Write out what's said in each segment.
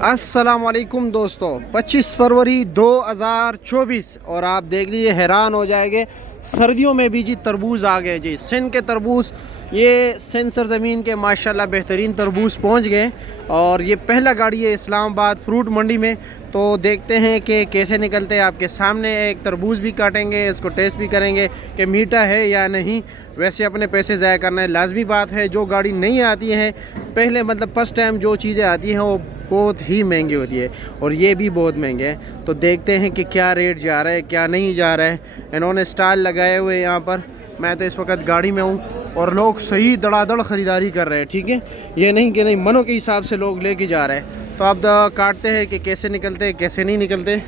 अस्सलाम वालेकुम दोस्तों, 25 फरवरी 2024 और आप देख लीजिए, हैरान हो जाएंगे। सर्दियों में भी जी तरबूज आ गए जी। सिंध के तरबूज, ये सिंध सरजमीन के माशाल्लाह बेहतरीन तरबूज पहुंच गए और ये पहला गाड़ी है इस्लामाबाद फ्रूट मंडी में। तो देखते हैं कि कैसे निकलते हैं। आपके सामने एक तरबूज भी काटेंगे, इसको टेस्ट भी करेंगे कि मीठा है या नहीं। वैसे अपने पैसे ज़ाया करना है लाजमी बात है। जो गाड़ी नहीं आती है पहले, मतलब फर्स्ट टाइम जो चीज़ें आती हैं वो बहुत ही महंगी होती है और ये भी बहुत महंगे हैं। तो देखते हैं कि क्या रेट जा रहा है क्या नहीं जा रहा है। इन्होंने स्टॉल लगाए हुए हैं यहाँ पर। मैं तो इस वक्त गाड़ी में हूँ और लोग सही धड़ाधड़ ख़रीदारी कर रहे हैं। ठीक है, ये नहीं कि नहीं, मनों के हिसाब से लोग लेके जा रहे हैं। तो अब काटते हैं कि कैसे निकलते हैं कैसे नहीं निकलते।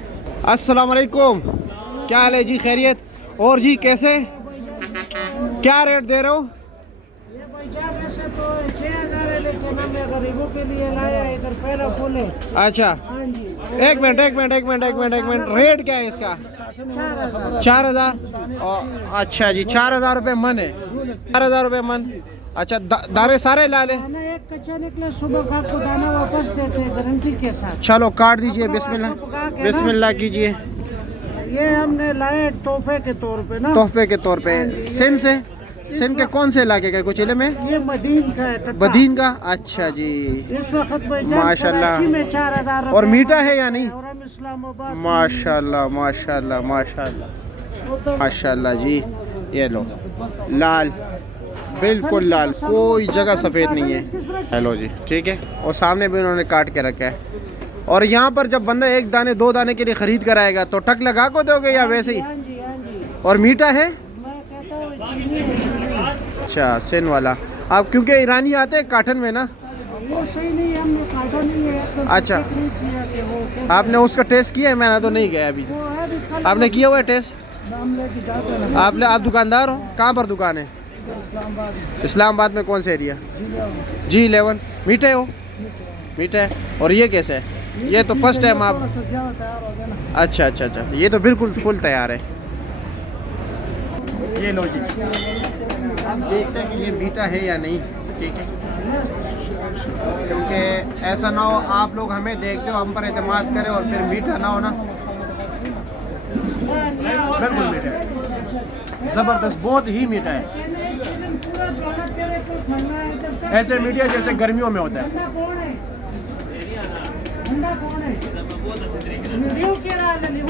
अस्सलाम वालेकुम, क्या हाल है जी? खैरियत? और जी कैसे, क्या रेट दे रहे हो? वैसे तो 6000 है, लेकिन हमने गरीबों के लिए लाया है, इधर पहला फूल है। अच्छा, हाँ जी, एक मिनट, रेट क्या है इसका? 4000। अच्छा जी, 4000 रुपये मन है। 4000 रुपये मन। अच्छा, दाने सारे ला ले। दाना एक कच्चा निकला, सुबह का आपको दाना वापस देते हैं गारंटी के साथ। चलो काट दीजिए, बिस्मिल्लाह बिस्मिल्लाह कीजिए। ये हमने लाया तोहफे के तौर पे ना। तोहफे के तौर पे सिंध से? सिंध के कौन से इलाके का? कुछ इले में? ये मदीन का है। बदीन का? अच्छा जी, इस वक्त माशाल्लाह। में 4000 और मीठा है या नहीं? और हम इस्लामाबाद माशाल्लाह माशाल्लाह माशाल्लाह माशाल्लाह जी। ये लो, लाल, बिल्कुल लाल, कोई जगह सफ़ेद नहीं है। हेलो जी, ठीक है। और सामने भी उन्होंने काट के रखा है। और यहाँ पर जब बंदा एक दाने दो दाने के लिए ख़रीद कर आएगा तो टक लगा को दोगे या वैसे ही? हाँ जी, हाँ जी। और मीठा है? मैं कहता हूँ चीनी है। अच्छा, सिन वाला। आप क्योंकि ईरानी आते हैं काटन में ना। वो सही नहीं, हमने काटा नहीं है तो अच्छा, किया कि वो कैसे। आपने उसका टेस्ट किया है? मैंने तो नहीं गया अभी। वो है भी कल आपने किया हुआ है टेस्ट? हम लेके जाते हैं ना। आप दुकानदार हो? कहाँ पर दुकान है? इस्लामाबाद इस्लामाबाद में कौन से एरिया? G11। मीठे हो? मीठा है। और ये कैसे है? ये तो फर्स्ट टाइम आप? तैयार हो गया ना। अच्छा अच्छा अच्छा, ये तो बिल्कुल फुल तैयार है। ये लो जी, हम देखते हैं कि ये मीठा है या नहीं। ठीक है, क्योंकि ऐसा ना हो आप लोग हमें देखते हो, हम पर एतमाद करें और फिर मीठा ना हो ना। बिल्कुल मीठा है, ज़बरदस्त, बहुत ही मीठा है। ऐसे मीठा जैसे गर्मियों में होता है।